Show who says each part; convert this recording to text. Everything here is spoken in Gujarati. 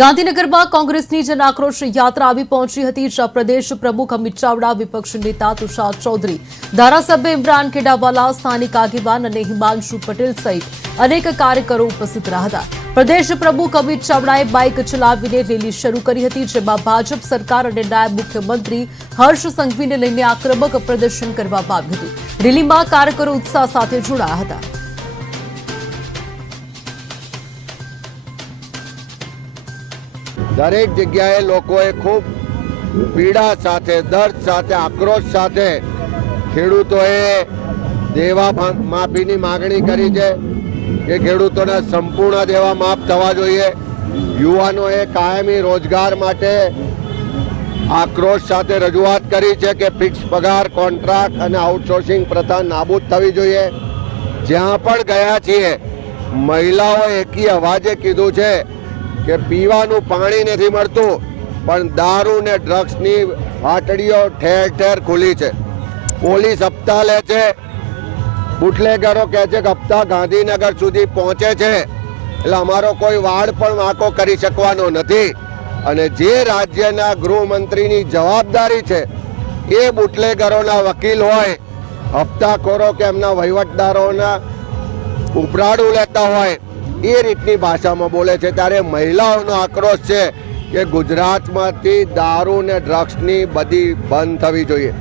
Speaker 1: ગાંધીનગરમાં કોંગ્રેસની જન આક્રોશ યાત્રા આવી પહોંચી હતી. પ્રદેશ પ્રમુખ અમિત ચાવડા, વિપક્ષ નેતા તુષાર ચૌધરી, ધારાસભ્ય ઇમરાન ખેડાવાલા, સ્થાનિક આગેવાન અને હિમાંશુ પટેલ સહિત અનેક કાર્યકરો ઉપસ્થિત રહ્યા હતા. પ્રદેશ પ્રમુખ અમિત ચાવડાએ બાઇક ચલાવીને રેલી શરૂ કરી હતી, જેમાં ભાજપ સરકાર અને નાયબ મુખ્યમંત્રી હર્ષ સંઘવીને લઈને આક્રમક પ્રદર્શન કરવામાં આવ્યું હતું. રેલીમાં કાર્યકરો ઉત્સાહ સાથે જોડાયા હતા.
Speaker 2: દરેક જગ્યાએ લોકોએ ખૂબ પીડા સાથે, દર્દ સાથે, આક્રોશ સાથે ખેડૂતોએ દેવા માફીની માગણી કરી છે કે ખેડૂતોને સંપૂર્ણ દેવા માફ થવા જોઈએ. યુવાનોએ કાયમી રોજગાર માટે આક્રોશ સાથે રજૂઆત કરી છે કે ફિક્સ પગાર, કોન્ટ્રાક્ટ અને આઉટસોર્સિંગ પ્રથા નાબૂદ થવી જોઈએ. જ્યાં પણ ગયા છીએ મહિલાઓ એકી અવાજે કીધું છે કે પીવાનું પાણી નથી મળતું, પણ દારૂ ને ડ્રગ્સની હાટડીઓ ઠેર ઠેર ખુલી છે. પોલીસ હપ્તા લે છે. બુટલેગરો કહે છે કે હપ્તા ગાંધીનગર સુધી પહોંચે છે. એટલે અમારો કોઈ વાળ પણ વાંકો કરી શકવાનો નથી. અને જે રાજ્યના ગૃહમંત્રીની જવાબદારી છે, એ બુટલેગરોના વકીલ હોય, હપ્તાખોરો કે એમના વહીવટદારોના ઉપરાડું લેતા હોય એ રીતની ભાષામાં બોલે છે. ત્યારે મહિલાઓનો આક્રોશ છે કે ગુજરાતમાંથી દારૂ ને ડ્રગ્સની બધી બંધ થવી જોઈએ.